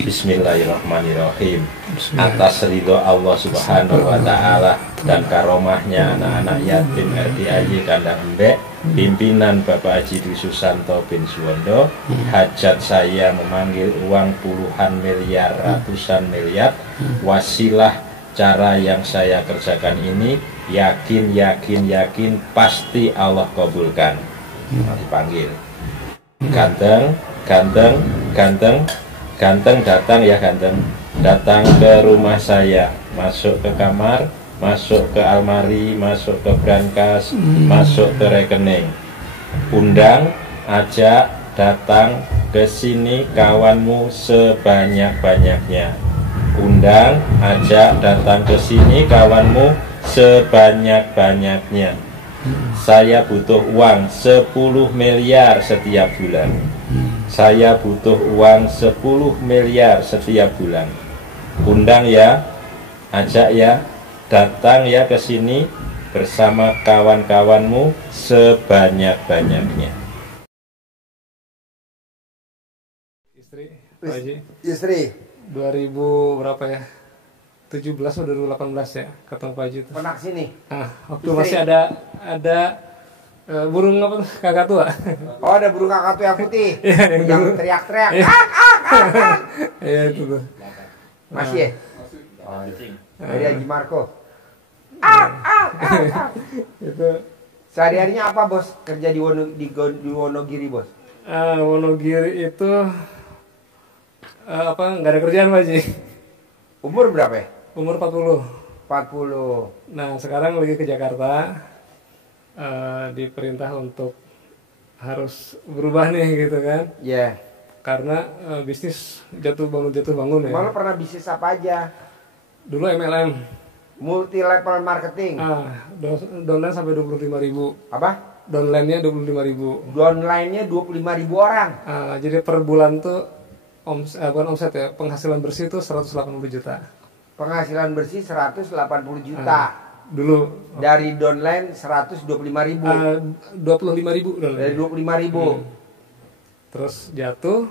Bismillahirrahmanirrahim. Atas ridho Allah Subhanahu wa Ta'ala dan karomahnya anak-anak yatim RDAY Kandang Embek, pimpinan Bapak Haji Dwi Susanto bin Suwondo, hajat saya memanggil uang puluhan miliar, ratusan miliar. Wasilah cara yang saya kerjakan ini, yakin pasti Allah kabulkan. Dipanggil ganteng datang ya, datang ke rumah saya, masuk ke kamar, masuk ke almari, masuk ke brankas, masuk ke rekening, undang, ajak, datang ke sini kawanmu sebanyak-banyaknya, undang, ajak, datang ke sini kawanmu sebanyak-banyaknya. Saya butuh uang 10 miliar setiap bulan. Saya butuh uang 10 miliar setiap bulan. Undang ya, ajak ya, datang ya ke sini bersama kawan-kawanmu sebanyak-banyaknya. Istri 2000 berapa ya? 17 atau 2018 ya ketemu Pak Haji itu. Pernah sini. Waktu istri. Masih ada burung apa kakak tua. Oh, ada burung kakak tua yang putih. yang teriak-teriak. Iya itu tuh. Masih ya? Dari Haji Marco. Itu sehari-harinya apa, Bos? Kerja di Wonogiri, Bos? Wonogiri itu nggak ada kerjaan Pak Haji. Umur berapa ya? Umur 40. Nah, sekarang lagi ke Jakarta. Diperintah untuk harus berubah nih gitu kan. Iya. Karena bisnis jatuh bangun ya. Malah pernah bisnis apa aja? Dulu MLM. Multi level marketing. Downline sampai 25.000. Apa? Downline-nya 25.000. Downline-nya 25.000 orang. Jadi per bulan tuh bukan omset ya, penghasilan bersih itu 180 juta. Penghasilan bersih 180 juta. Dulu dari downline 125.000. 25.000 downline. Dari 25.000. Terus jatuh.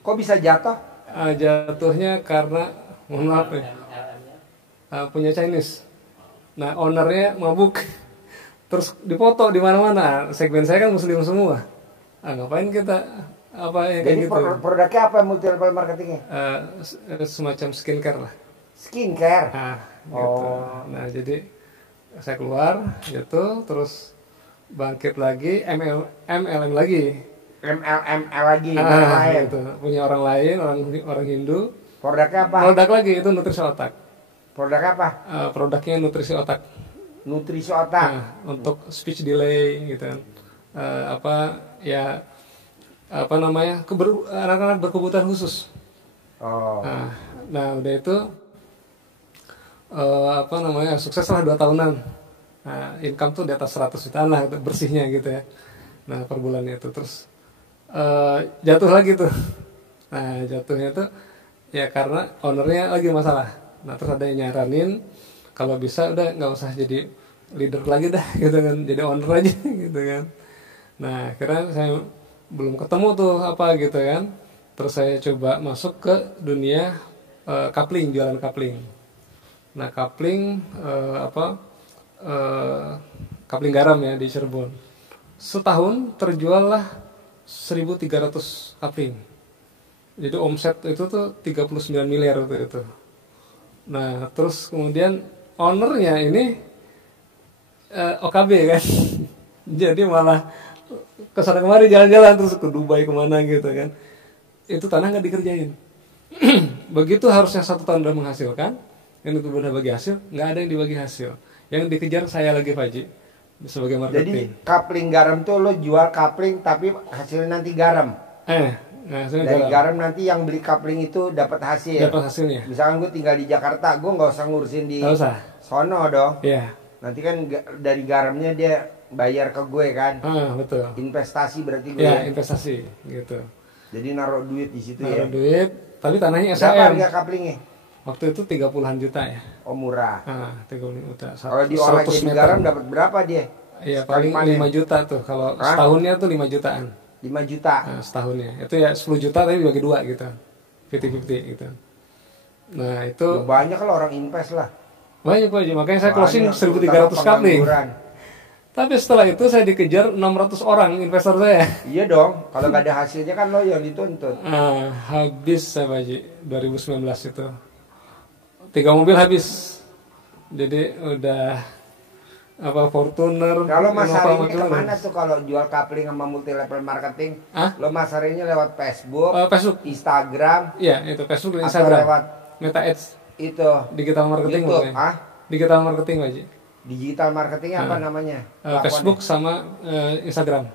Kok bisa jatuh? Jatuhnya karena mohon maaf ya. Punya Chinese. Nah, ownernya mabuk. Terus dipoto di mana-mana. Segmen saya kan muslim semua. Ngapain kita kayak jadi gitu. Produknya apa multi level marketingnya? Semacam skincare lah. Skincare? Gitu. Nah, jadi saya keluar gitu, terus bangkit lagi, MLM lagi. MLM lagi, gitu. Punya orang lain, orang Hindu. Produknya apa? Produk lagi itu nutrisi otak. Produk apa? Produknya nutrisi otak. Nutrisi otak. Untuk speech delay gitu kan. Anak-anak berkebutuhan khusus. Nah, udah itu sukses lah 2 tahunan. Nah, income tuh di atas 100 jutaan lah bersihnya gitu ya. Nah, per bulannya itu terus jatuh lagi tuh. Nah, jatuhnya tuh ya karena ownernya lagi masalah. Nah, terus ada yang nyaranin kalau bisa udah nggak usah jadi leader lagi dah gitu kan, jadi owner aja gitu kan. Nah, akhirnya saya belum ketemu tuh gitu kan. Terus saya coba masuk ke dunia coupling, jualan coupling. Nah, coupling coupling garam ya di Cirebon. Setahun terjual lah 1.300 coupling. Jadi omset itu tuh 39 miliar waktu itu. Nah, terus kemudian ownernya ini OKB kan. Jadi malah kesana kemari jalan-jalan, terus ke Dubai kemana gitu kan. Itu tanah nggak dikerjain. Begitu harusnya 1 tahun udah menghasilkan, yang itu udah bagi hasil, nggak ada yang dibagi hasil. Yang dikejar saya lagi Pak Haji sebagai marketing. Jadi coupling garam tuh lo jual coupling tapi hasilnya nanti garam. Dari garam nanti yang beli coupling itu dapat hasil. Dapat hasilnya. Misalkan gue tinggal di Jakarta, gue nggak usah ngurusin di sono dong. Iya. Nanti kan dari garamnya dia bayar ke gue kan. Betul. Investasi berarti gue. Ya, investasi gitu. Jadi naruh duit di situ ya. Naruh duit, tapi tanahnya SHM. Berapa harga couplingnya? Waktu itu 30-an juta ya. Oh, murah. 30 juta. Kalau diolah jadi garam dapat berapa dia? Iya, paling 5 juta tuh. Kalau setahunnya tuh 5 jutaan. 5 juta. Setahunnya. Itu ya 10 juta tapi bagi 2 gitu. 50-50 gitu. Nah itu banyak kalau orang invest lah. Banyak Pak Haji, makanya saya closing 1.300 kapling. Tapi setelah itu saya dikejar 600 orang investor saya. Iya dong, kalau nggak ada hasilnya kan lo yang dituntut. Habis saya Pak Haji, 2019 itu 3 mobil habis. Jadi udah Fortuner. Kalau masarinnya kemana tuh kalau jual kapling sama multi level marketing? Lo masarinnya lewat Facebook, Facebook, Instagram. Iya itu Facebook dan Instagram. Lewat Meta Ads. Itu digital marketing. YouTube, digital marketing Pak Haji. Digital marketing apa namanya? Facebook sama Instagram.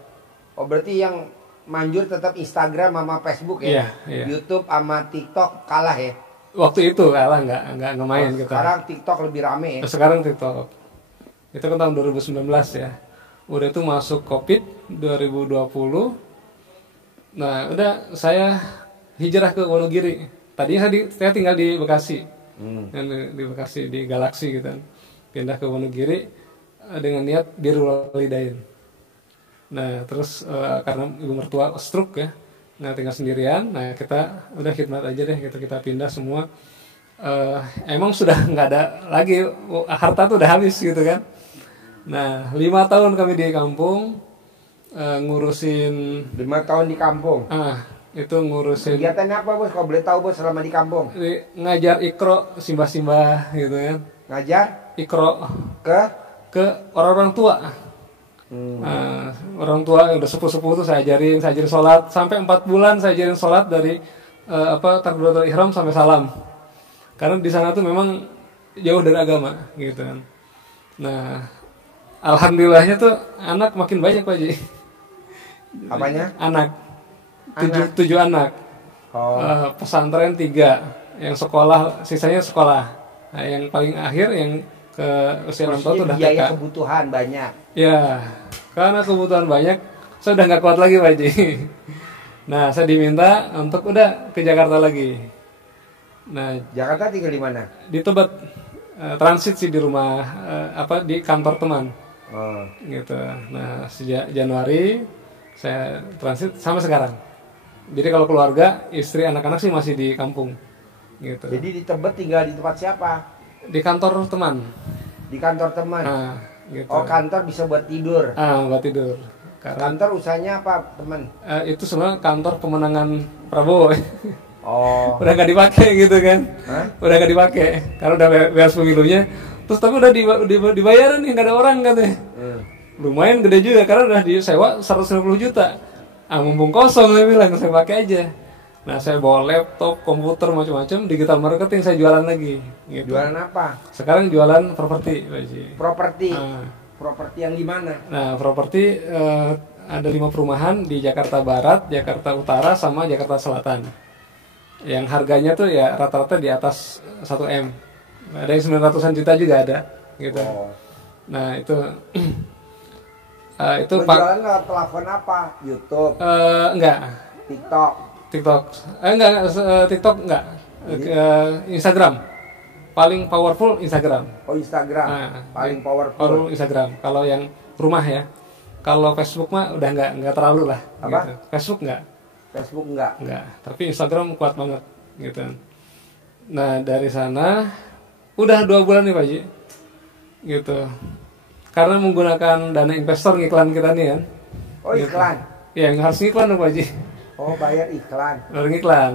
Oh berarti yang manjur tetap Instagram sama Facebook ya? Iya. YouTube sama TikTok kalah ya? Waktu itu kalah nggak main kita. Sekarang TikTok lebih rame ya? Sekarang TikTok. Itu kan tahun 2019 ya. Udah itu masuk Covid 2020. Nah, udah saya hijrah ke Wonogiri. Tadinya saya tinggal di Bekasi. Di Bekasi di Galaksi gitu kan. Pindah ke Wonogiri dengan niat birrul walidain. Nah, terus karena ibu mertua stroke ya. Nah, tinggal sendirian. Nah, kita udah khidmat aja deh gitu, kita pindah semua. Emang sudah nggak ada lagi, harta tuh udah habis gitu kan. Nah 5 tahun kami di kampung ngurusin. 5 tahun di kampung? Itu ngurusin. Kegiatannya apa Bos, kalau boleh tahu Bos selama di kampung? Ngajar ikro, simbah-simbah gitu kan. Ngajar? Ikro ke orang-orang tua. Orang tua yang udah sepuh-sepuh tuh saya ajarin sholat. Sampai 4 bulan saya ajarin sholat dari takbiratul ihram sampai salam. Karena di sana tuh memang jauh dari agama gitu kan. Nah, alhamdulillahnya tuh anak makin banyak Pak Haji. Apanya? Anak. 7 anak. Pesantren 3, yang sekolah sisanya sekolah. Nah, yang paling akhir yang ke usia 6 tahun tuh udah TK. Biaya kebutuhan banyak. Ya, karena kebutuhan banyak, saya udah nggak kuat lagi Pak Haji. Nah, saya diminta untuk udah ke Jakarta lagi. Nah, Jakarta tinggal di mana? Di Tebet. Transit sih di rumah, di kantor teman. Gitu. Nah, sejak Januari saya transit sampai sekarang. Jadi kalau keluarga, istri, anak-anak sih masih di kampung. Gitu. Jadi di Tebet tinggal di tempat siapa? Di kantor teman. Di kantor teman. Gitu. Oh, kantor bisa buat tidur. Buat tidur. Kantor usahanya apa, teman? Itu sebenarnya kantor pemenangan Prabowo. Udah nggak dipakai gitu kan? Udah nggak dipakai karena udah beres pemilunya. Terus tapi udah dibayaran nih, nggak ada orang katanya. Lumayan gede juga karena udah disewa 150 juta. Mumpung kosong saya bilang, saya pakai aja. Nah, saya bawa laptop, komputer, macam-macam, digital marketing saya jualan lagi. Gitu. Jualan apa? Sekarang jualan properti, Pak Haji. Properti? Properti yang di mana? Nah, properti ada 5 perumahan di Jakarta Barat, Jakarta Utara, sama Jakarta Selatan. Yang harganya tuh ya rata-rata di atas 1M. Ada yang 900-an juta juga ada, gitu. Nah, itu itu jualan lewat telepon apa? YouTube? Enggak. TikTok. Enggak, TikTok enggak. Instagram. Paling powerful Instagram. Oh, Instagram. Paling powerful Instagram. Kalau yang rumah ya. Kalau Facebook mah udah enggak terlalu lah. Apa? Gitu. Facebook enggak. Enggak. Tapi Instagram kuat banget gitu. Nah, dari sana udah 2 bulan nih Pak Haji. Gitu. Karena menggunakan dana investor ngiklan kita nih kan. Oh, iklan. Iya, harus ngiklan dong Pak Haji. Oh, bayar iklan.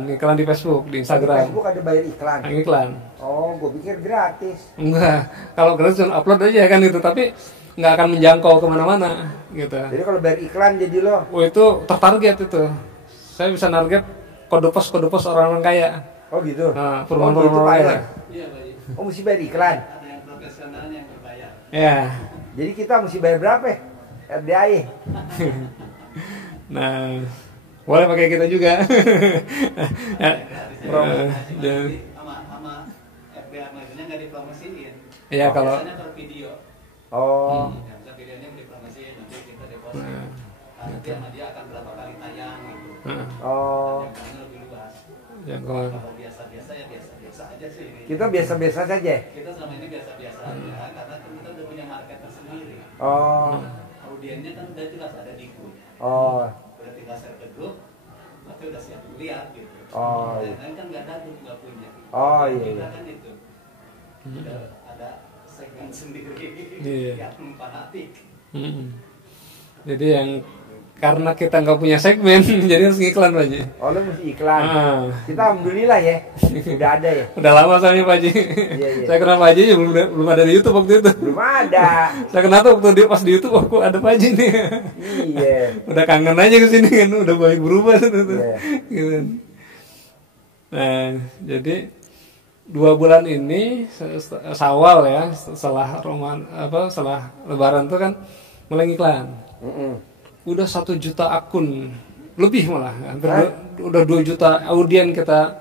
Iklan di Facebook, di Instagram. Di Facebook ada bayar iklan. Iklan. Oh, gue pikir gratis. Enggak. Kalau gratis cuma upload aja kan itu, tapi nggak akan menjangkau kemana-mana gitu. Jadi kalau bayar iklan jadi lo? Itu tertarget itu. Saya bisa narget kode pos orang-orang kaya. Oh gitu. Nah, perumahan-perumahan kaya. Iya, Pak. Oh, mesti bayar iklan. Ada yang profesionalnya yang berbayar. Ya. Jadi kita mesti bayar berapa ya? RDAI. Nah, boleh pakai kita juga. Sama FBA Majunya nggak dipromosiin. Iya, kalau per video. Oh. Bisa videonya dipromosiin, nanti kita deposit. Nanti sama dia akan berapa kali tayang gitu. Oh. Jangkauannya lebih luas. Jangkauan. Kalau biasa-biasa ya biasa-biasa aja sih. Kita biasa-biasa saja. Kita selama ini biasa-biasa aja, karena kan kita udah punya market tersendiri. Oh. Audiennya kan udah jelas ada di grup. Oh. Udah tinggal share ke grup, waktu udah siap lihat gitu. Oh, iya. Kan nggak ada tuh, nggak punya. Oh, iya, Kita iya. kan itu udah ada segmen sendiri Iya. yang fanatik. Jadi yang karena kita nggak punya segmen, jadi harus ngiklan Pak Haji. Oh, lu mesti iklan. Ah. Kita alhamdulillah ya, udah ada ya. Udah lama soalnya Pak Haji. Iya, iya. Saya kenal Pak Haji belum ada di YouTube waktu itu. Belum ada. Saya kenal tuh waktu pas di YouTube, kok ada Pak Haji nih. Iya. Udah kangen aja ke sini kan, udah banyak berubah tuh. Iya. Gitu. Nah, jadi 2 bulan ini Syawal ya, setelah setelah Lebaran tuh kan mulai ngiklan. Udah 1 juta akun lebih malah, hampir udah 2 juta audien kita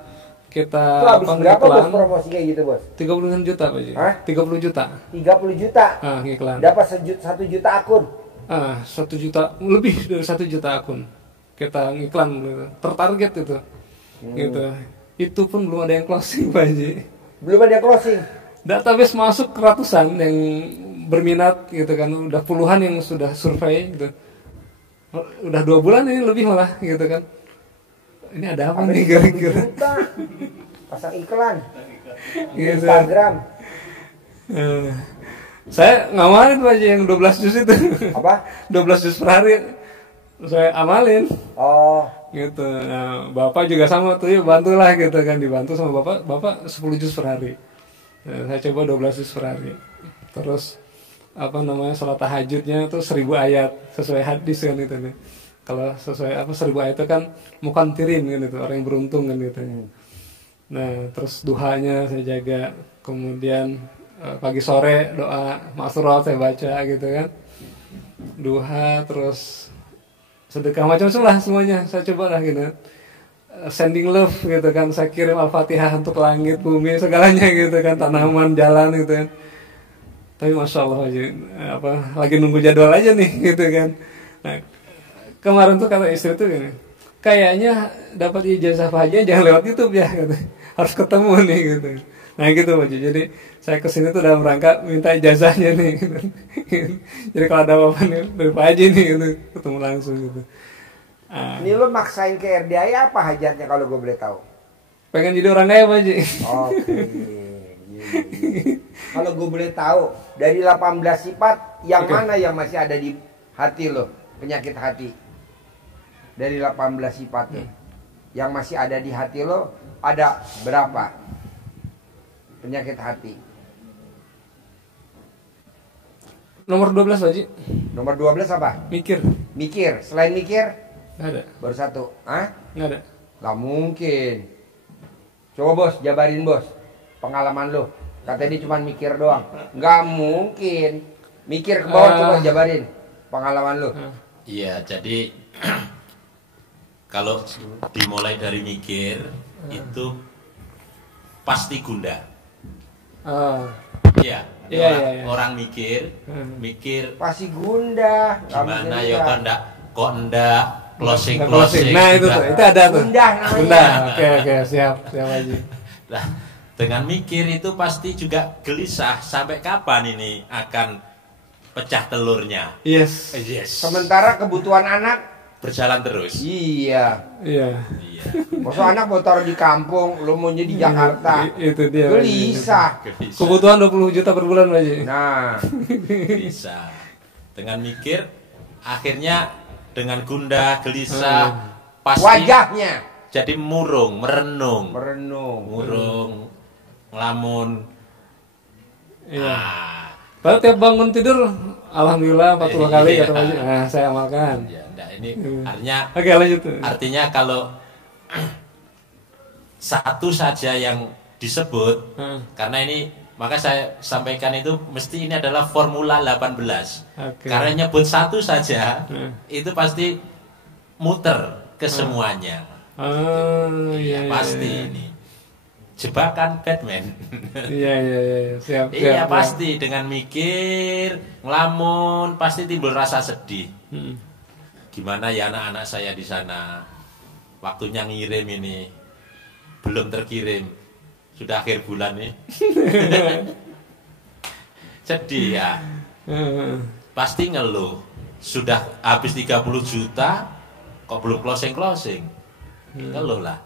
Itu habis berapa bos promosi kayak gitu bos? 30 juta Pak Ji. 30 juta. 30 juta. Ngiklan. Dapat 1 juta akun. 1 juta lebih dari 1 juta akun kita ngiklan gitu. Tertarget itu. Gitu. Itu pun belum ada yang closing Pak Ji. Belum ada closing. Database masuk ratusan yang berminat gitu kan, udah puluhan yang sudah survei gitu. Udah 2 bulan ini lebih malah gitu kan. Ini ada apa nih kira-kira? Pasang iklan di Gitu. Instagram. Saya ngamalin Pak Haji yang 12 juz itu. Apa? 12 juz per hari saya amalin. Oh, Gitu. Nah, Bapak juga sama tuh, yuk bantulah gitu kan, dibantu sama Bapak 10 juz per hari. Nah, saya coba 12 juz per hari. Terus sholat tahajudnya tuh 1000 ayat sesuai hadis kan itu nih. Kalau sesuai 1000 ayat itu kan mukantirin kan itu, orang yang beruntung kan gitu. Nah, terus duhanya saya jaga, kemudian pagi sore doa ma'surat saya baca gitu kan. Duha, terus sedekah macam-macam lah semuanya saya coba lah gitu. Sending love gitu kan, saya kirim Al-Fatihah untuk langit, bumi, segalanya gitu kan, tanaman, jalan gitu kan. Tapi Masya Allah aja, lagi nunggu jadwal aja nih gitu kan. Nah, kemarin tuh kata istri tuh gini, kayaknya dapat ijazah Pak Haji jangan lewat YouTube ya, gitu. Harus ketemu nih gitu. Nah gitu Pak Haji, jadi saya kesini tuh dalam rangka minta ijazahnya nih gitu. Jadi kalau ada apa-apa nih dari Pak Haji nih gitu, ketemu langsung gitu. ini lo maksain ke RDI apa hajatnya kalau gue boleh tahu? Pengen jadi orang kaya Pak Haji. Oke. Kalau gue boleh tahu, dari 18 sifat yang mana yang masih ada di hati lo, penyakit hati? Dari 18 sifatnya yang masih ada di hati lo, ada berapa penyakit hati? Nomor 12 Pak Haji. Nomor 12 apa? Mikir. Mikir. Selain mikir, Nggak ada. baru 1. Nggak ada. Gak mungkin. Coba bos, jabarin bos pengalaman lo. Katanya dia cuma mikir doang. Gak mungkin. Mikir ke bawah, coba jabarin pengalaman lo. Iya, jadi kalau dimulai dari mikir itu pasti gundah. Iya, Iya. orang mikir Pasti gundah. Gak gimana mungkin ya enggak. kan closing Nah itu tuh, itu ada tuh. Gundah namanya. Gundah. Oke, siap Haji. Nah, dengan mikir itu pasti juga gelisah sampai kapan ini akan pecah telurnya. Yes. Sementara kebutuhan anak Berjalan terus. iya. Iya. Iya. Masa anak mau taruh di kampung, lo maunya di Jakarta. Itu dia. Gelisah. Kebutuhan 20 juta per bulan Pak Haji. Nah, Bisa. Dengan mikir akhirnya dengan gundah, gelisah, pasti wajahnya jadi murung, merenung, merenung. ngelamun. Iya. Ah, Kalau tiap bangun tidur, alhamdulillah 40 kali Iya. kata Pak Haji. Nah, saya amalkan. ya, enggak, ini artinya Oke, lanjut. artinya kalau satu saja yang disebut, karena ini maka saya sampaikan itu mesti ini adalah formula 18. Oke. Karena nyebut satu saja itu pasti muter ke semuanya. Iya, Pasti ini jebakan Batman. Iya, siap. Iya pasti dengan mikir, ngelamun, pasti timbul rasa sedih. Gimana ya anak-anak saya di sana? Waktunya ngirim ini belum terkirim, sudah akhir bulan nih. Sedih ya. Pasti ngeluh. Sudah habis 30 juta, kok belum closing. ngeluh lah.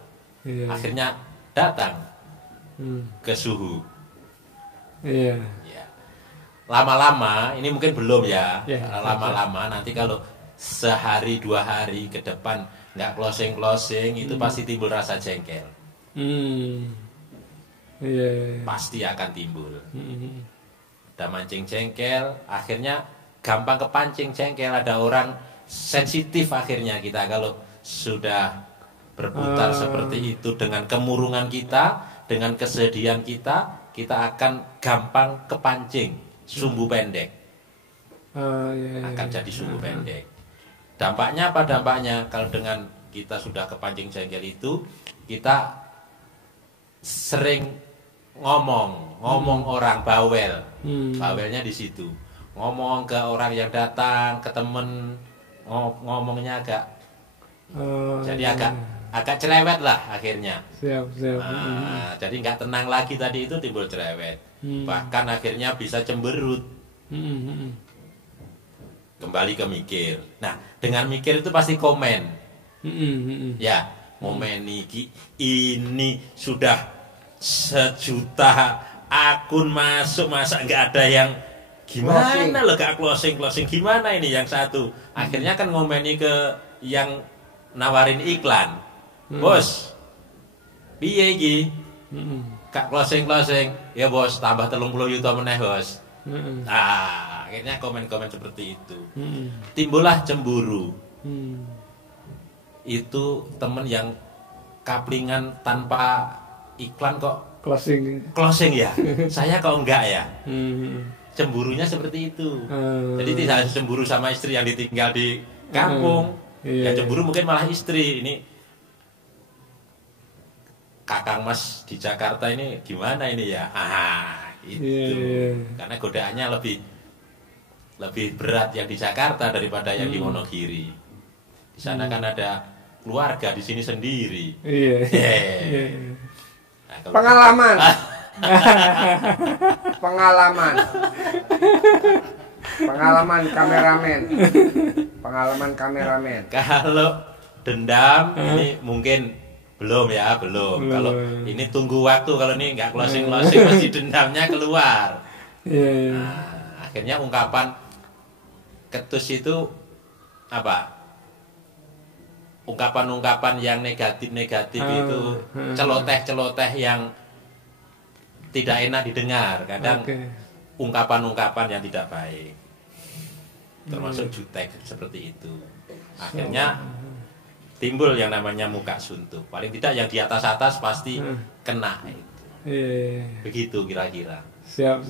Iya. Akhirnya datang Hmm. ke suhu. Iya. Ya. Lama-lama, ini mungkin belum ya. Ya, Lama-lama nanti kalau sehari 2 hari ke depan nggak closing itu pasti timbul rasa jengkel. Hmm. Iya. Pasti akan timbul. Hmm. Udah mancing jengkel, akhirnya gampang kepancing jengkel. Ada orang sensitif akhirnya kita kalau sudah berputar seperti itu dengan kemurungan kita, dengan kesedihan kita akan gampang kepancing, sumbu pendek. Iya. Akan jadi sumbu pendek. Dampaknya apa dampaknya? Kalau dengan kita sudah kepancing jengkel itu, kita sering ngomong orang bawel. Bawelnya di situ. Ngomong ke orang yang datang, ke temen, ngomongnya agak jadi agak cerewet lah akhirnya. Siap. Jadi nggak tenang lagi tadi itu timbul cerewet. Bahkan akhirnya bisa cemberut. Kembali ke mikir. Nah, dengan mikir itu pasti komen. Ya, komen ini sudah 1 juta akun masuk, masa nggak ada yang gimana loh, gak closing gimana ini yang satu. Akhirnya kan ngomeni ke yang nawarin iklan. Bos, piye iki? Gak closing. Ya bos, tambah 30 juta meneh bos. Akhirnya komen-komen seperti itu. Timbullah cemburu. Itu temen yang kaplingan tanpa iklan kok closing ya. Saya kok enggak ya. Cemburunya seperti itu. Jadi tidak cemburu sama istri yang ditinggal di kampung. Iya. Ya cemburu mungkin malah istri. Ini Kakang Mas di Jakarta ini gimana ini ya? Itu. Iya. Karena godaannya lebih berat yang di Jakarta daripada yang di Wonogiri. Di sana kan ada keluarga, di sini sendiri. Iya. Nah, kalau Pengalaman. Pengalaman kameramen. Kalau dendam ini mungkin belum. Kalau ini tunggu waktu, kalau ini nggak closing masih dendamnya keluar. Iya. Nah, akhirnya ungkapan ketus itu apa? Ungkapan-ungkapan yang negatif itu celoteh yang tidak enak didengar. Kadang ungkapan-ungkapan yang tidak baik, termasuk jutek seperti itu. Akhirnya timbul yang namanya muka suntuk. Paling tidak yang di atas pasti kena itu. Begitu kira-kira. Siap.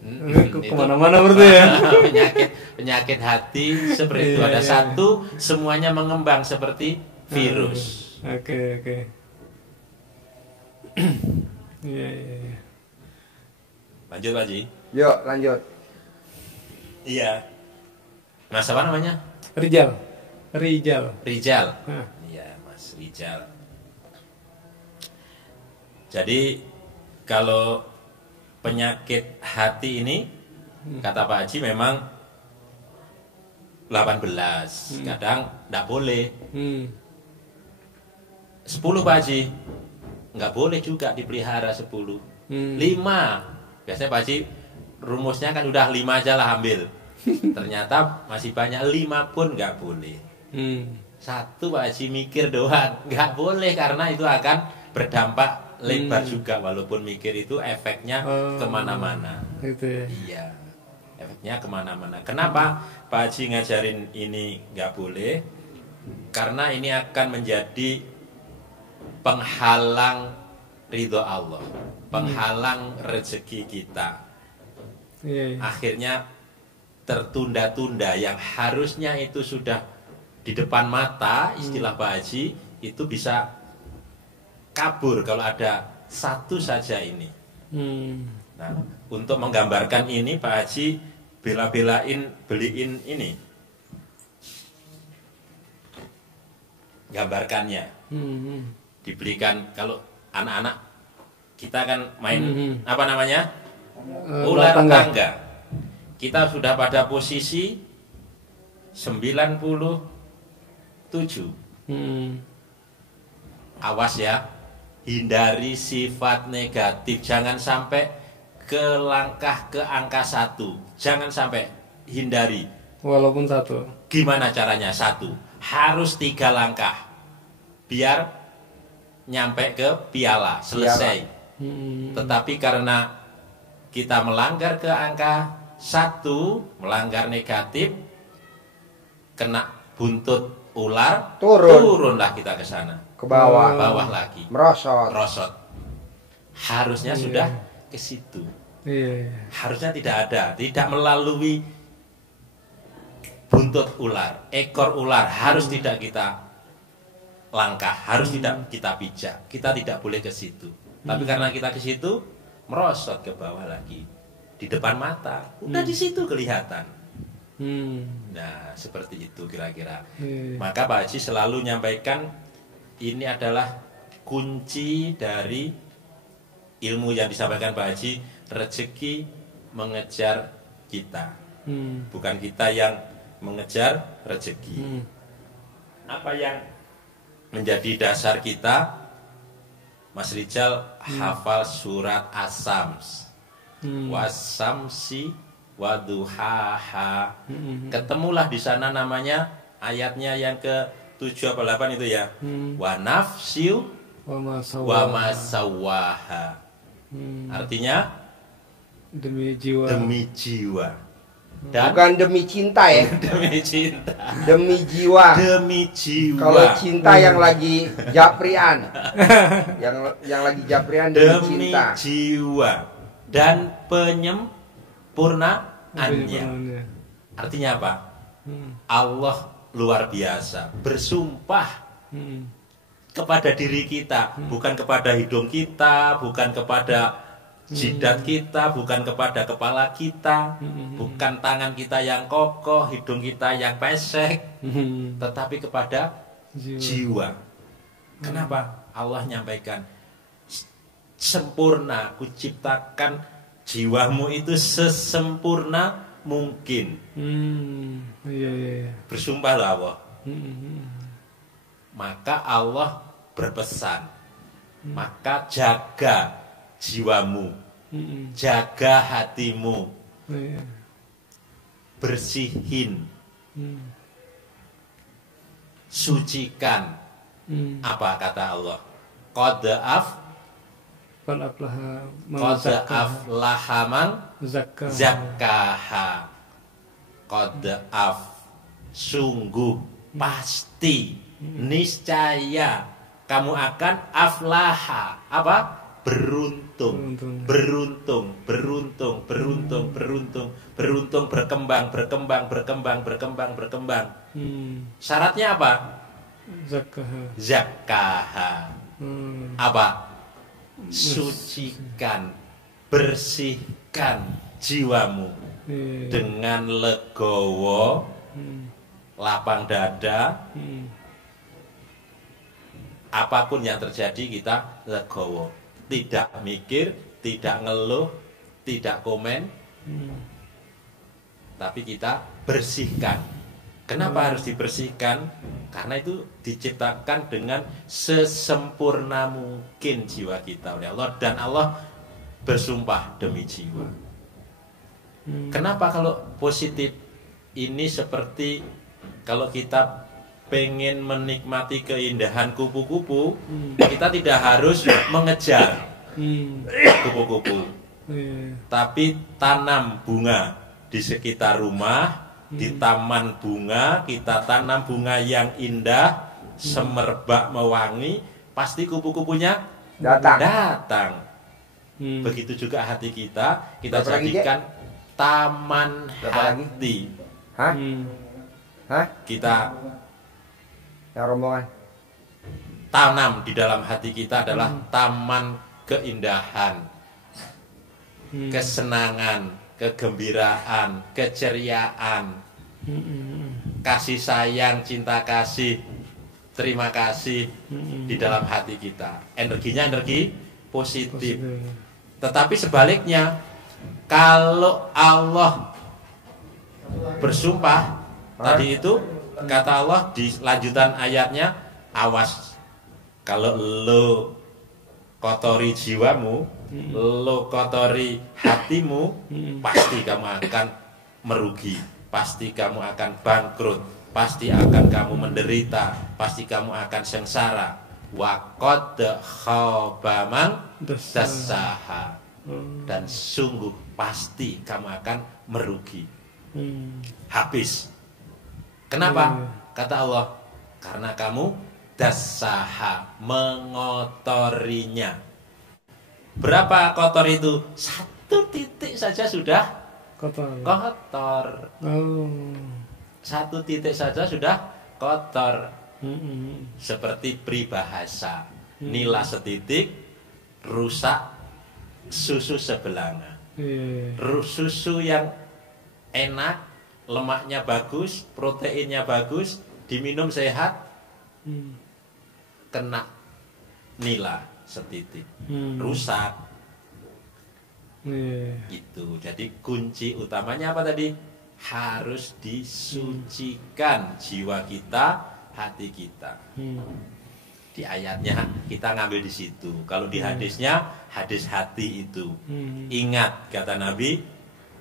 Kemana-mana berarti ya. penyakit hati seperti itu. Ada satu, semuanya mengembang seperti virus. Oke. Iya. Lanjut Pak Ji. Yuk lanjut. Iya. Mas apa namanya? Rijal. Iya Mas Rijal. Jadi kalau penyakit hati ini kata Pak Haji memang 18. Kadang enggak boleh 10 Pak Haji. Enggak boleh juga dipelihara 10. 5. Biasanya Pak Haji rumusnya kan udah 5 aja lah ambil. Ternyata masih banyak, 5 pun enggak boleh. 1 Pak Haji mikir doang, enggak boleh karena itu akan berdampak lebar juga, walaupun mikir itu efeknya kemana-mana. Gitu ya. Iya, efeknya kemana-mana. Kenapa Pak Haji ngajarin ini nggak boleh? Karena ini akan menjadi penghalang ridho Allah, penghalang rezeki kita. Iya. Akhirnya tertunda-tunda yang harusnya itu sudah di depan mata, istilah Pak Haji itu bisa kabur kalau ada satu saja ini. Nah, untuk menggambarkan ini Pak Haji beliin ini gambarkannya. Dibelikan, kalau anak-anak kita kan main apa namanya? Ular tangga. Kita sudah pada posisi 97. awas ya, hindari sifat negatif. Jangan sampai ke langkah ke angka 1. Jangan sampai, hindari. Walaupun 1. Gimana caranya? 1, harus 3 langkah biar nyampe ke piala, selesai. Tetapi karena kita melanggar ke angka 1, melanggar negatif, kena buntut ular, turunlah kita ke sana, ke bawah, bawah lagi, merosot. Harusnya sudah ke situ. Harusnya tidak melalui buntut ular, ekor ular, harus tidak kita langkah, harus tidak kita pijak. Kita tidak boleh ke situ. Tapi karena kita ke situ, merosot ke bawah lagi, di depan mata, udah di situ kelihatan. Nah, seperti itu kira-kira. Maka Pak Haji selalu nyampaikan, ini adalah kunci dari ilmu yang disampaikan Pak Haji. Rezeki mengejar kita, bukan kita yang mengejar rezeki. Apa yang menjadi dasar kita? Mas Rijal hafal surat As-Sams, was-samsi waduhaha. Ketemulah di sana namanya, ayatnya yang ke-7 apa 8 itu ya. Wa nafsiu wa masawaha. Artinya demi jiwa. Dan bukan demi cinta ya. Demi cinta. Demi jiwa. Demi jiwa. Kalau cinta yang lagi japrian. yang lagi japrian demi cinta. Jiwa dan penyempurnaannya. Artinya apa? Allah luar biasa, bersumpah kepada diri kita, bukan kepada hidung kita, bukan kepada jidat kita, bukan kepada kepala kita, bukan tangan kita yang kokoh, hidung kita yang pesek, tetapi kepada jiwa. Kenapa? Allah nyampaikan, sempurna, ku ciptakan jiwamu itu sesempurna mungkin. Bersumpahlah Allah. Maka Allah berpesan, maka jaga jiwamu, jaga hatimu, bersihin, sucikan. Apa kata Allah? Qad aflaha man zakkaha. Qad sungguh pasti, niscaya kamu akan aflaha. Apa? Beruntung, berkembang. Syaratnya apa? Zakkaha. Apa? Sucikan, bersihkan jiwamu dengan legowo, lapang dada. Apapun yang terjadi kita legowo, tidak mikir, tidak ngeluh, tidak komen, tapi kita bersihkan. Kenapa harus dibersihkan? Karena itu diciptakan dengan sesempurna mungkin jiwa kita oleh Allah, dan Allah bersumpah demi jiwa. Kenapa kalau positif ini seperti kalau kita pengen menikmati keindahan kupu-kupu, kita tidak harus mengejar kupu-kupu, tapi tanam bunga di sekitar rumah, di taman bunga, kita tanam bunga yang indah, semerbak mewangi, pasti kupu-kupunya datang. Begitu juga hati kita jadikan taman hati. Kita yang rombongan tanam di dalam hati kita adalah taman keindahan, kesenangan, kegembiraan, keceriaan, kasih sayang, cinta kasih, terima kasih di dalam hati kita. Energinya energi positif. Tetapi sebaliknya, kalau Allah bersumpah tadi itu, kata Allah di lanjutan ayatnya, awas Kalau lo kotori jiwamu, lo kotori hatimu, pasti kamu akan merugi, pasti kamu akan bangkrut, pasti akan kamu menderita, pasti kamu akan sengsara. Wa qad khaba man dassaha. Dan sungguh pasti kamu akan merugi. Habis. Kenapa? Kata Allah, karena kamu dassaha, mengotorinya. Berapa kotor itu? 1 titik saja sudah kotor. 1 titik saja sudah kotor. Seperti peribahasa, nila setitik rusak susu sebelanga. Susu yang enak, lemaknya bagus, proteinnya bagus, diminum sehat, kena nila setitik, rusak. Gitu. Jadi kunci utamanya apa tadi? Harus disucikan jiwa kita, hati kita. Di ayatnya kita ngambil di situ. Kalau di hadisnya, hadis hati itu. Ingat kata Nabi,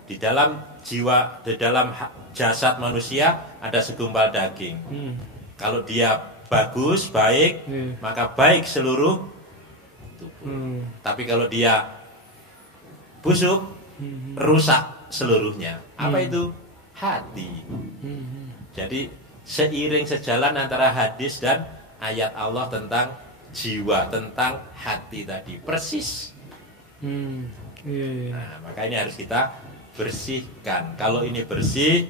di dalam jiwa, di dalam jasad manusia ada segumpal daging. Kalau dia bagus, baik, maka baik seluruh tubuh. Tapi kalau dia busuk, rusak seluruhnya. Apa itu? Hati. Jadi seiring sejalan antara hadis dan ayat Allah tentang jiwa, tentang hati tadi, persis. Nah, maka ini harus kita bersihkan. Kalau ini bersih,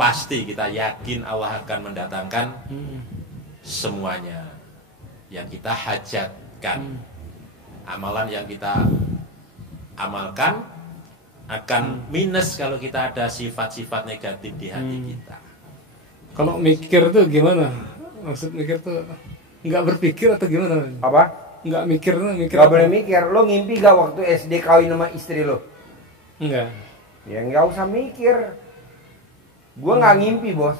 pasti kita yakin Allah akan mendatangkan semuanya yang kita hajatkan. Amalan yang kita amalkan akan minus kalau kita ada sifat-sifat negatif di hati kita. Kalau mikir tuh gimana? Maksud mikir tuh nggak berpikir atau gimana? Apa? Nggak mikir. Nggak boleh mikir. Lo ngimpi gak waktu SD kawin sama istri lo? Enggak. Ya nggak usah mikir. Gue nggak ngimpi, bos.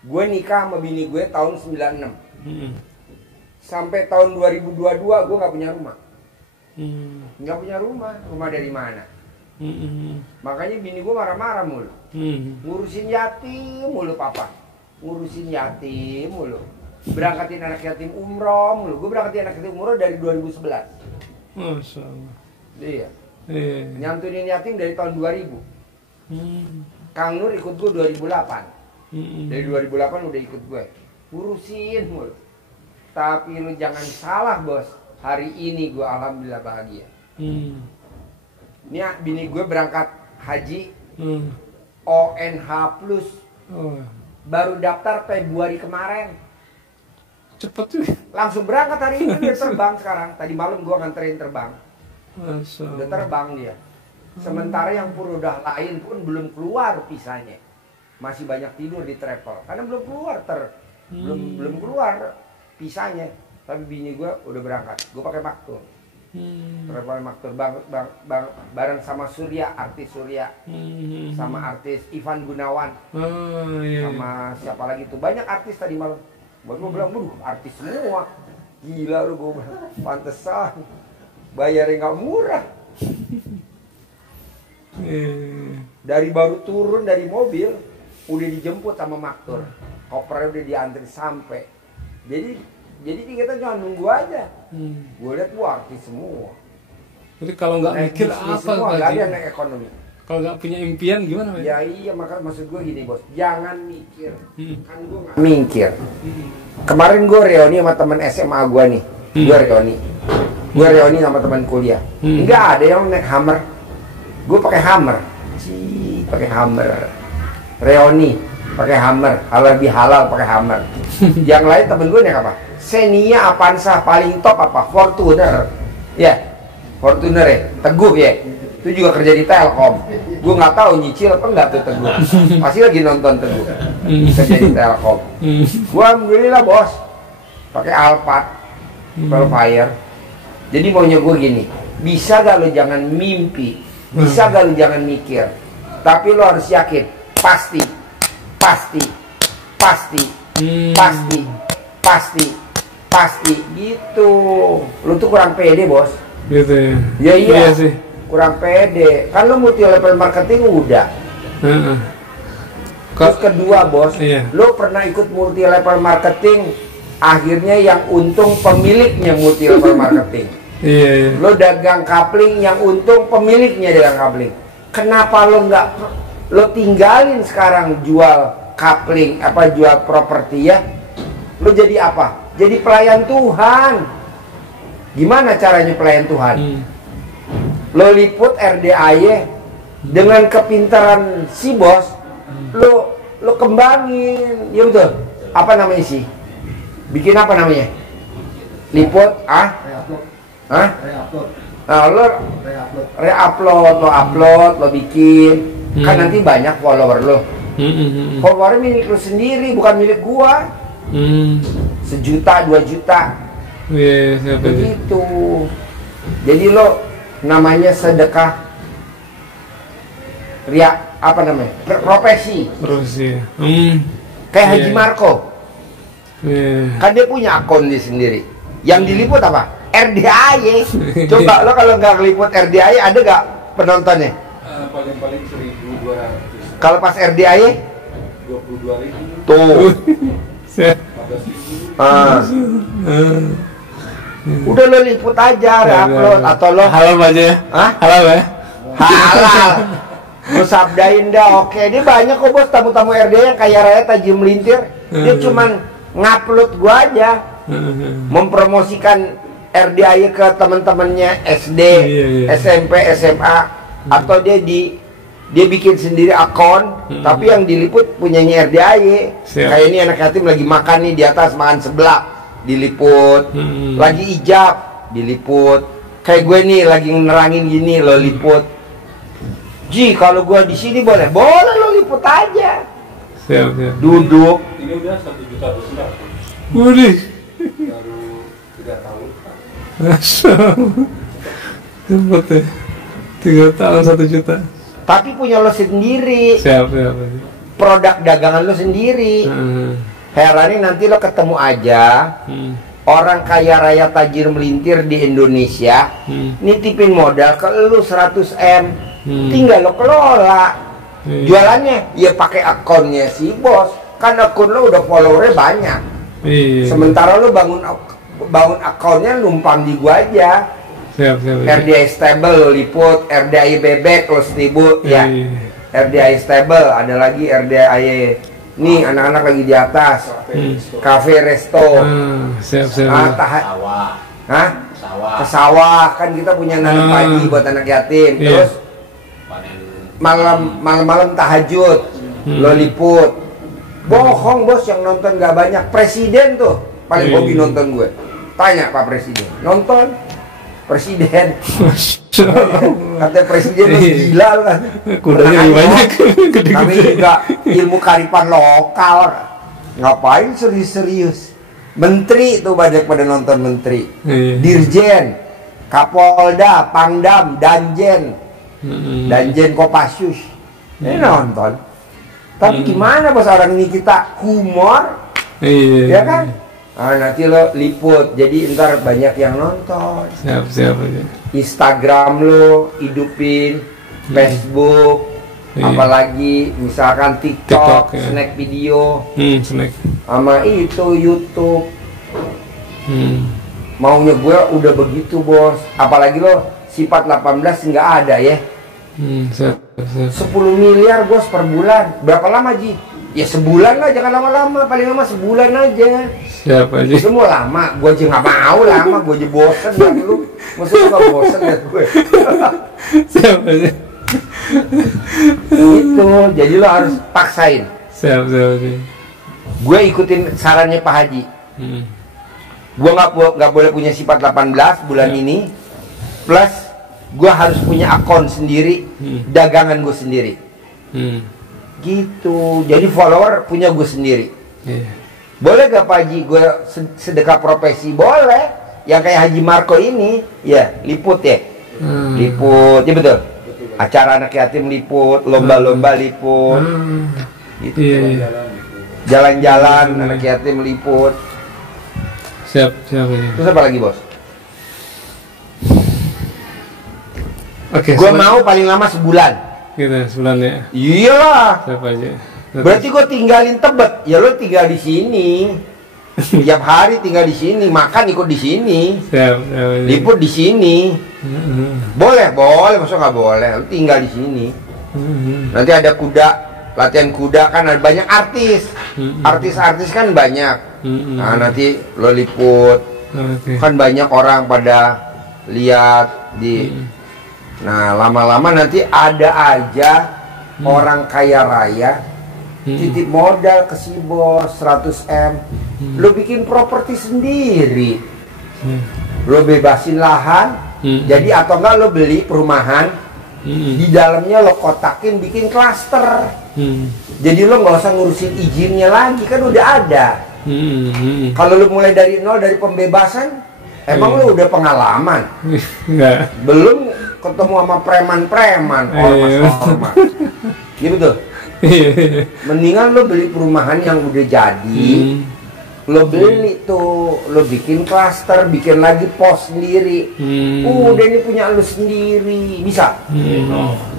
Gue nikah sama bini gue tahun 96. Sampai tahun 2022 gue nggak punya rumah. Nggak punya rumah. Rumah dari mana? Makanya bini gue marah-marah mulu. Ngurusin yatim mulu papa. Ngurusin yatim mulu. Berangkatin anak yatim umroh mulu. Gue berangkatin anak yatim umroh dari 2011. Masya Allah. Iya. Nyantunin yatim dari tahun 2000. Kang Nur ikut gue 2008. Dari 2008 udah ikut gue. Ngurusin mulu. Tapi lu jangan salah, bos. Hari ini gue alhamdulillah bahagia. Ini bini gue berangkat haji ONH plus. Baru daftar Februari kemarin. Cepet tuh. Langsung berangkat hari ini, dia terbang sekarang. Tadi malam gue nganterin terbang. Udah terbang dia. Sementara yang udah lain pun belum keluar pisahnya. Masih banyak tidur di travel. Karena belum keluar belum keluar pisahnya. Tapi bini gue udah berangkat. Gue pakai maktur. Travel maktur bareng sama Surya, artis Surya. Sama artis Ivan Gunawan. Sama siapa lagi tuh. Banyak artis tadi malam. Buat gue bilang, artis semua. Gila lu, gue bilang. Pantesan. Bayarnya gak murah. Dari baru turun dari mobil, udah dijemput sama maktur. Kopernya udah diantri sampai. Jadi kita cuma nunggu aja. Gue lihat artis semua. Jadi kalau nggak mikir apa semua, Pak gak Haji? ada naik ekonomi. Kalau nggak punya impian gimana Pak? Ya iya, maka maksud gue gini, bos. Jangan mikir. Kan gue nggak mikir. Kemarin gue reuni sama teman SMA gue nih. Gue reuni sama teman kuliah. Enggak ada yang naik Hummer. Gue pakai Hummer. Pakai Hummer. Reuni pakai Hummer. Halal bihalal pakai Hummer. Yang lain temen gue naik apa? Xenia, Avanza, paling top apa? Fortuner. Ya, Fortuner ya. Teguh ya. Itu juga kerja di Telkom. Gue nggak tahu nyicil apa enggak tuh Teguh. Pasti lagi nonton Teguh. Kerja di Telkom. Gue alhamdulillah bos. Pakai Alphard, Velfire. Jadi maunya gue gini. Bisa gak lo jangan mimpi? Bisa gak lo jangan mikir? Tapi lo harus yakin. Pasti. pasti gitu. Lu tuh kurang pede, Bos. Gitu ya. Ya iya sih. Kurang pede. Kan lu multi level marketing udah. Heeh. Terus kedua, Bos, Iya. lu pernah ikut multi level marketing, akhirnya yang untung pemiliknya multi level marketing. Iya. Lu dagang kapling, yang untung pemiliknya dagang kapling. Kenapa lu nggak lu tinggalin sekarang jual kapling, jual properti ya? Lu jadi apa? Jadi pelayan Tuhan. Gimana caranya pelayan Tuhan? Lo liput RDAY dengan kepintaran si bos, lo kembangin, ya betul. Apa namanya sih? Bikin apa namanya? Liput, Nah, lo upload, lo bikin. Kan nanti banyak follower lo. Follower milik lo sendiri, bukan milik gua. 1 juta, 2 juta. Begitu. Jadi lo namanya sedekah profesi. Kayak Haji Marco. Kan dia punya akun dia sendiri. Yang diliput apa? RDAY. Coba lo kalau nggak ngeliput RDAY, ada nggak penontonnya? Paling 1.200. Kalau pas RDAY 22.000. tuh. 14.000. Udah lo liput aja, upload atau lo halal aja ya? Halal ya? Halal. Lo sabdain dah, oke. Dia banyak kok bos tamu-tamu RDAY yang kaya raya tajam melintir. Dia cuman ngupload gua aja, mempromosikan RDAY ke teman-temannya SD, SMP, SMA, atau dia bikin sendiri akun, tapi yang diliput punyanya RDAY. Kayak ini anak yatim lagi makan nih di atas, makan seblak, diliput. Lagi ijab, diliput. Kayak gue nih lagi nerangin gini, lo liput. Ji, kalau gue di sini boleh lo liput aja. Siap. Duduk. Ini udah 1 juta rupiah. Waduh. Baru 3 tahun. Cepet ya. 3 tahun 1 juta. Tapi punya lo sendiri. Siap. Produk dagangan lo sendiri. Heranin nanti lo ketemu aja orang kaya raya tajir melintir di Indonesia, nitipin modal ke lo 100 M, tinggal lo kelola. Jualannya ya pakai akunnya si bos, kan akun lo udah followernya banyak. Sementara lo bangun akunnya numpang di gua aja. Siap. RDAY stable lo liput, RDAY bebek lo setibu ya. RDAY stable, ada lagi RDAY nih anak-anak lagi di atas. Cafe resto. Siap. Ke sawah kan kita punya nanam pagi buat anak yatim. Terus malam tahajud lo liput. Bohong bos, yang nonton gak banyak. Presiden tuh paling hobi nonton gue. Tanya Pak Presiden, nonton Presiden. Kata Presiden lu gila lu kan. Kudanya lebih banyak. Kami juga ilmu kearifan lokal. Ngapain serius-serius? Menteri tuh banyak pada nonton menteri. Dirjen, Kapolda, Pangdam, Danjen Kopassus. Ini nonton. Tapi gimana bos, orang ini kita humor, ya kan? Nah, nanti lo liput, jadi ntar banyak yang nonton. Siap aja. Instagram lo hidupin, Facebook, apalagi misalkan TikTok, snack video, snack. sama itu YouTube. Maunya gue udah begitu bos. Apalagi lo sifat 18 nggak ada ya. 10 miliar bos per bulan. Berapa lama Ji? Ya sebulan lah, jangan lama-lama. Paling lama sebulan aja. Siapa aja? Semua lama, gue aja nggak mau lama. Gue aja bosen liat lu. Maksudnya gak bosen liat gue. Siapa aja? Itu, jadi lo harus paksain. Siap aja. Gue ikutin sarannya Pak Haji. Gue nggak boleh punya sifat 18 bulan ini. Plus gue harus punya akun sendiri, dagangan gue sendiri. Gitu. Jadi follower punya gue sendiri. Boleh gak Pak Haji gue sedekah profesi? Boleh. Yang kayak Haji Marco ini, ya liput ya. Liput, ya betul. Acara anak yatim liput, lomba-lomba liput. Gitu. Jalan-jalan anak yatim liput. Siap ini. Terus apa lagi bos? Oke. Gue mau paling lama sebulan. Gitu, sebulan ya. Iyalah. Siap aja. Berarti gue tinggalin Tebet. Ya lo tinggal di sini. Tiap hari tinggal di sini, makan ikut di sini. Siap. Liput di sini. Boleh, masa nggak boleh? Lo tinggal di sini. Nanti ada kuda, latihan kuda kan ada banyak artis. Artis-artis kan banyak. Nah, nanti lo liput. Kan banyak orang pada lihat di. Nah, lama-lama nanti ada aja orang kaya raya titip modal ke si bos 100 M. Lo bikin properti sendiri. Lo bebasin lahan. Jadi atau enggak lo beli perumahan. Di dalamnya lo kotakin bikin klaster. Jadi lo nggak usah ngurusin izinnya lagi, kan udah ada. Kalau lo mulai dari nol, dari pembebasan, emang lo udah pengalaman? Enggak. Belum ketemu sama preman-preman, ormas-ormas. Gitu tuh. Mendingan lo beli perumahan yang udah jadi. Lo beli tuh, lo bikin klaster, bikin lagi pos sendiri. Udah ini punya lo sendiri, bisa.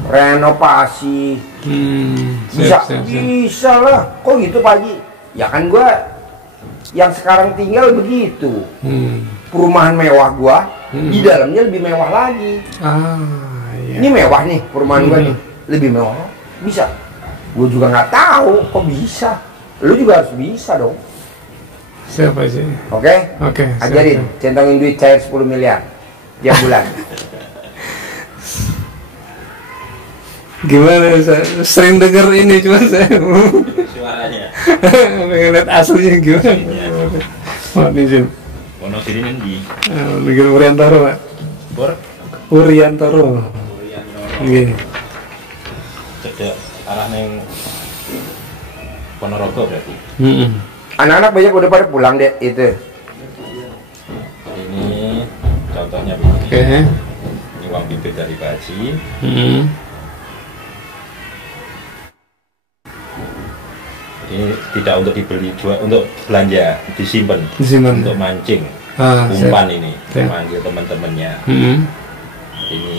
Renovasi. Bisa lah. Kok gitu Pak Haji? Ya kan gua yang sekarang tinggal begitu. Perumahan mewah gua, di dalamnya lebih mewah lagi. Iya. Ini mewah nih perumahan gua nih, lebih mewah. Bisa. Gua juga nggak tahu kok bisa. Lu juga harus bisa dong. Siapa sih? Oke? Ajarin, centangin duit cair 10 miliar tiap bulan. Gimana, saya sering denger ini, cuma saya Suaranya. pengen lihat aslinya gimana. Mohon izin. Wono sini nanti. Bikin Uriantoro, Pak. Uriantoro. Oke. Cedek arah neng Ponorogo berarti. Anak-anak banyak udah pada pulang deh itu. Ini contohnya begini. Oke. Ini uang bibit dari Pak Haji. Ini tidak untuk dibeli, untuk belanja, disimpan. Untuk mancing, umpan ini, memanggil teman-temannya. Ini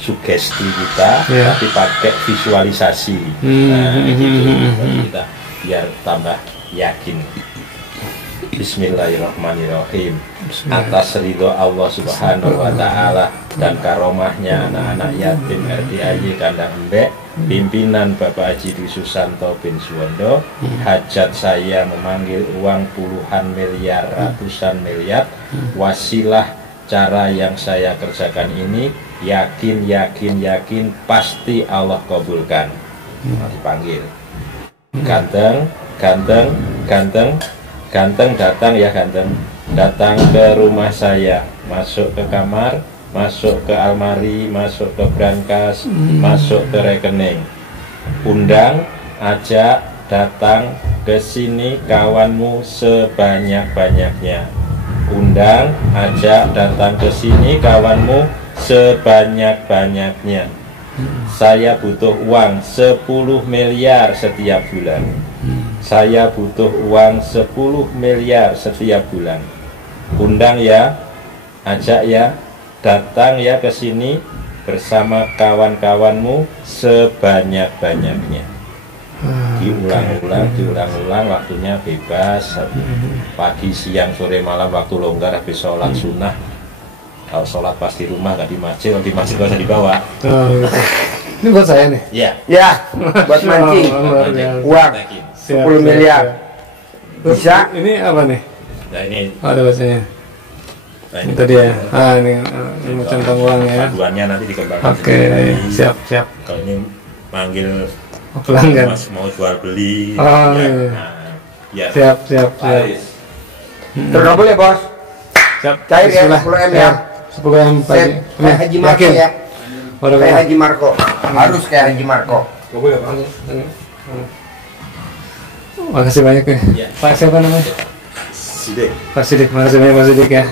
sugesti kita, tapi pakai visualisasi. Nah, gitu. Kita biar tambah yakin. Bismillahirrahmanirrahim. Atas ridho Allah Subhanahu wa Ta'ala dan karomahnya anak-anak yatim RDIY Kandang Embek, pimpinan Bapak Haji Dwi Susanto bin Suwondo, hajat saya memanggil uang puluhan miliar, ratusan miliar, wasilah cara yang saya kerjakan ini, yakin pasti Allah kabulkan. Dipanggil ganteng datang ya, datang ke rumah saya, masuk ke kamar, masuk ke almari, masuk ke brankas, masuk ke rekening, undang, ajak, datang ke sini kawanmu sebanyak-banyaknya, undang, ajak, datang ke sini kawanmu sebanyak-banyaknya. Saya butuh uang 10 miliar setiap bulan. Saya butuh uang 10 miliar setiap bulan. Undang ya, ajak ya, datang ya ke sini bersama kawan-kawanmu sebanyak-banyaknya. Diulang-ulang, waktunya bebas. Pagi, siang, sore, malam, waktu longgar, habis sholat sunnah. Kalau sholat pas di rumah, nggak di masjid. Kalau di masjid nggak usah dibawa. Ini buat saya nih. Ya, buat mancing. Uang 10 miliar. Bisa. Ini apa nih? Nah ini. Ada bahasanya. Nah, ini tadi ya. Ini centang uang ya. Paduannya nanti dikembangkan. Oke, siap. Kalau ini manggil pelanggan. Mas mau jual beli. Ya. Siap. Terkabul ya bos. Siap. Cair ya, 10 M ya. 10 M pagi. Kayak Haji Marco ya. Kayak Haji Marco. Harus kayak Haji Marco. Makasih banyak ya. Pak siapa namanya? Sidik. Pak Sidik, makasih banyak Pak Sidik ya.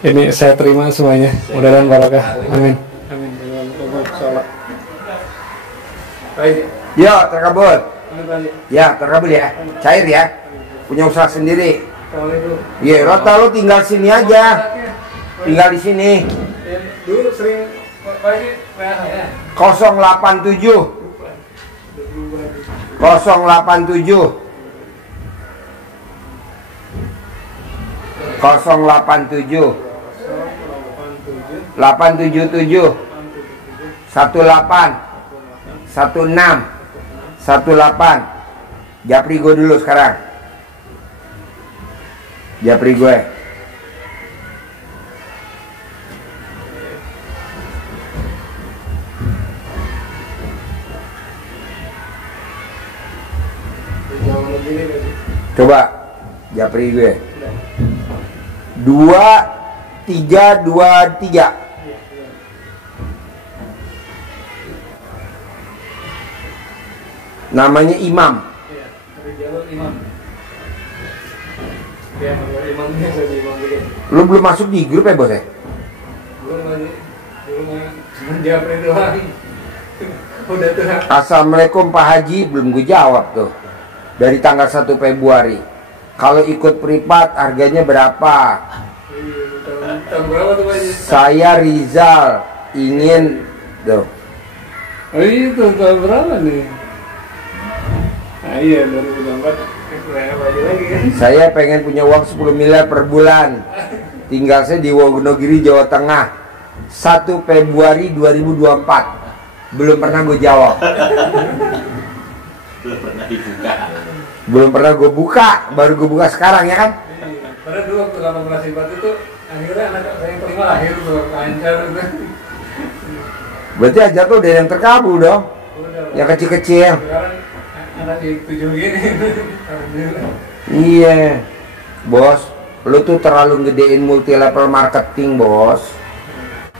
Ini saya terima semuanya. Mudah-mudahan barokah. Amin. Ya, terkabul. Ya, terkabul ya. Cair ya. Punya usaha sendiri. Kalau itu. Iya, Rota lu tinggal sini aja. Tinggal di sini. Ya, dulu sering pakai WA saya. 087 087 087 877 18 16 18. Japri gue dulu sekarang. Japri gue. Coba Japri gue. 2323. Namanya Imam. Iya, dari jalur Imam. Ya, Imamnya jadi Imam gitu. Lu belum masuk di grup ya, Bos ya? Belum lagi. Belum cuma Japri doang. Udah tuh. Assalamualaikum Pak Haji, belum gue jawab tuh. Dari tanggal 1 Februari. Kalau ikut privat harganya berapa? Tahun berapa tuh Pak Haji? Saya Rizal ingin tuh. Oh itu tahun berapa nih? Ah iya 2024 baju lagi kan. Saya pengen punya uang 10 miliar per bulan. Tinggal saya di Wonogiri, Jawa Tengah. 1 Februari 2024. Belum pernah gue jawab. Belum pernah dibuka. Belum pernah gue buka. Baru gue buka sekarang ya kan? Padahal dulu waktu 18 Maret itu akhirnya anak saya yang kelima lahir tuh lancar itu. Berarti aja tuh udah yang terkabul dong. Udah. Yang kecil-kecil. Sekarang anak di 7 gini. Alhamdulillah. Iya. Bos, lu tuh terlalu gedein multi level marketing, Bos.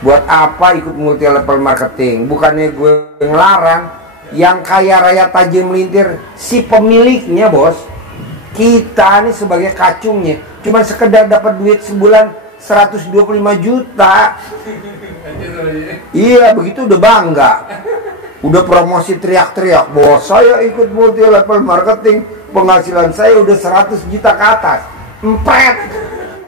Buat apa ikut multi level marketing? Bukannya gue ngelarang. Yang kaya raya tajam melintir si pemiliknya, Bos. Kita nih sebagai kacungnya cuman sekedar dapat duit sebulan 125 juta. Iya, begitu udah bangga. Udah promosi teriak-teriak, Bos, saya ikut multi level marketing, penghasilan saya udah 100 juta ke atas. Empret.